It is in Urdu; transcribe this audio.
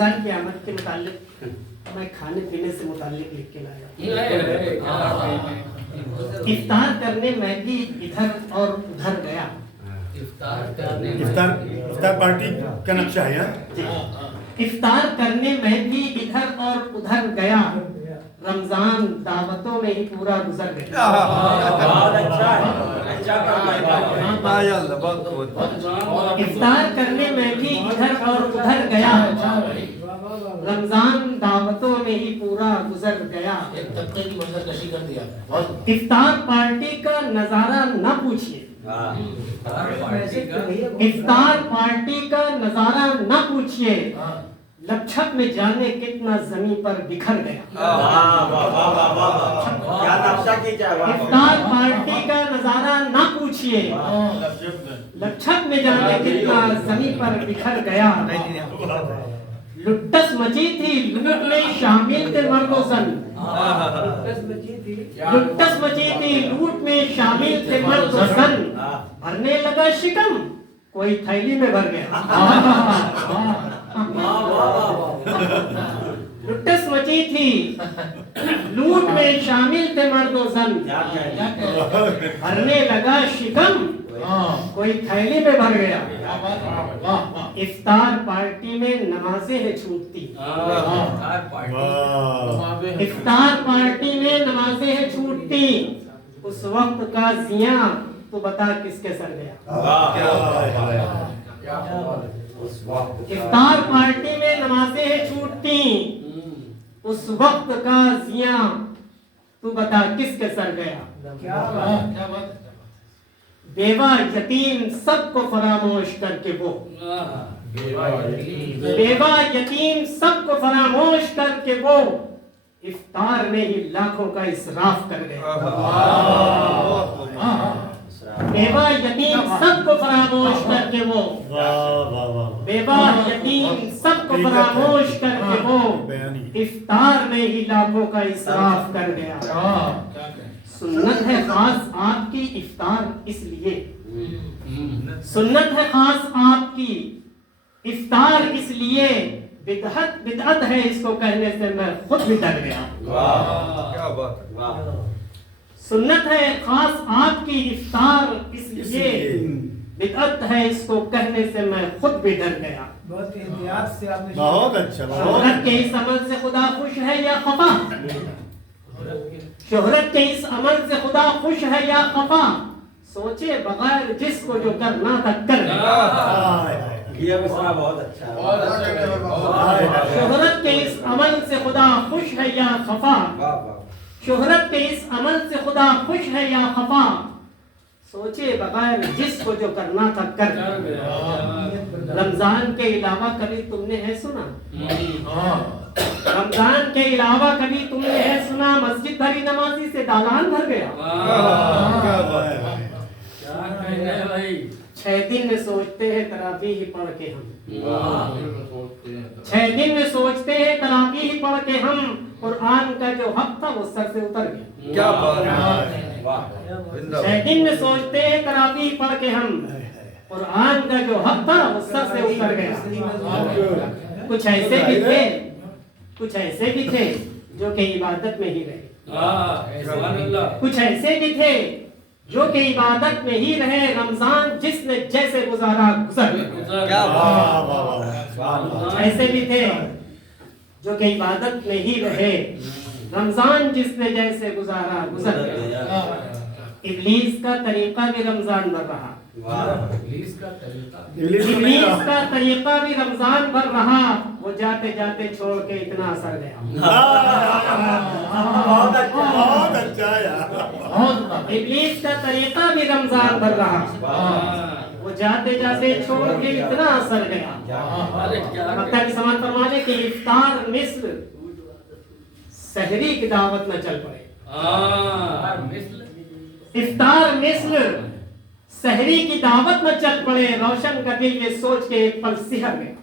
رمضان کی آمد کے متعلق میں کھانے پینے سے متعلق لکھ کے لایا. افطار کرنے میں بھی ادھر اور ادھر گیا. افطار پارٹی کا نقشہ ہے. افطار کرنے میں بھی ادھر اور ادھر گیا. رمضان دعوتوں میں ہی پورا گزر گیا. افطار کرنے میں بھی ادھر اور ادھر گیا. رمضان دعوتوں میں ہی پورا گزر گیا. افطار پارٹی کا نظارہ نہ پوچھیے. افطار پارٹی کا نظارہ نہ پوچھیے. لچھک میں جانے کتنا زمین پر بکھر گیا. افطار پارٹی کا نظارہ نہ پوچھیے. لچھک میں جانے کتنا زمین پر بکھر گیا. لٹس مچی تھی لوٹ میں شامل تھے مرد و زن. لٹس مچی تھی لوٹ میں شامل تھے مرد و زن. بھرنے لگا شکم کوئی تھیلی میں بھر گیا. لٹس مچی تھی لوٹ میں شامل تھے مرد و زن. بھرنے لگا شکم کوئی تھیلی میں بھر گیا. افطار پارٹی میں نمازیں ہیں چھوٹتی. افطار پارٹی میں نمازیں ہیں چھوٹتی. اس وقت کا زیاں تو بتا کس کے سر گیا. افطار پارٹی میں نمازیں ہیں چھوٹتی. اس وقت کا زیاں تو بتا کس کے سر گیا. بیوہ یتیم سب کو فراموش کر کے وہ. بیوہ یتیم سب کو فراموش کر کے وہ. افطار میں ہی لاکھوں کا اسراف کر گئے. بیوہ یتیم سب کو فراموش کر کے وہ. بیوہ یتیم سب کو فراموش کر کے وہ. افطار میں ہی لاکھوں کا اسراف کر گیا. سنت ہے خاص آپ کی افطار اس لیے. سنت ہے خاص آپ کی افطار اس لیے. بدعت ہے اس کو کہنے سے میں خود بھی ڈر گیا. سنت ہے خاص آپ کی افطار اس لیے. بدعت ہے اس کو کہنے سے میں خود بھی ڈر گیا. بہت احتیاط سے آپ نے. شہرت کے اس عمل سے خدا خوش ہے یا خفا. شہرت کے اس عمل سے خدا خوش ہے یا خفا. سوچے بغیر جس کو جو کرنا تھا کر گیا. شہرت کے اس عمل سے خدا خوش ہے یا خفا. شہرت کے اس عمل سے خدا خوش ہے یا خفا. سوچے بغیر جس کو جو کرنا تھا کر گیا. رمضان کے علاوہ کبھی تم نے ہے سنا. رمضان کے علاوہ کبھی تم نے ہے سنا مسجد بھری نمازی سے دالان بھر گیا. 6 دن میں سوچتے ہیں تراویح پڑھ کے ہم. 6 دن میں سوچتے ہیں تراویح پڑھ کے ہم. قرآن کا جو حق تھا وہ سر سے اتر گیا. 6 دن میں سوچتے ہیں تراویح پڑھ کے ہم. قرآن کا جو حق تھا وہ سر سے اتر گیا. کچھ ایسے بھی تھے جو کہ عبادت میں ہی رہے. کچھ ایسے بھی تھے جو کہ عبادت میں ہی رہے. رمضان جس نے جیسے گزارا گزر گیا. ایسے بھی تھے جو کہ عبادت میں ہی رہے. رمضان جس نے جیسے گزارا گزر گیا. ابلیس کا طریقہ بھی رمضان بھر رہا. ابلیس کا طریقہ بھی رمضان بھر رہا. وہ جاتے جاتے چھوڑ کے اتنا اثر گیا. ابلیس کا طریقہ بھی رمضان بھر رہا. وہ جاتے جاتے چھوڑ کے اتنا اثر گیا. مکتب سماعت فرما لے کہ افطار مثل سحری کی دعوت نہ چل پڑے. افطار مثل سحری کی دعوت نہ چل پڑے. روشن کا دل یہ سوچ کے ایک پل سحر گیا.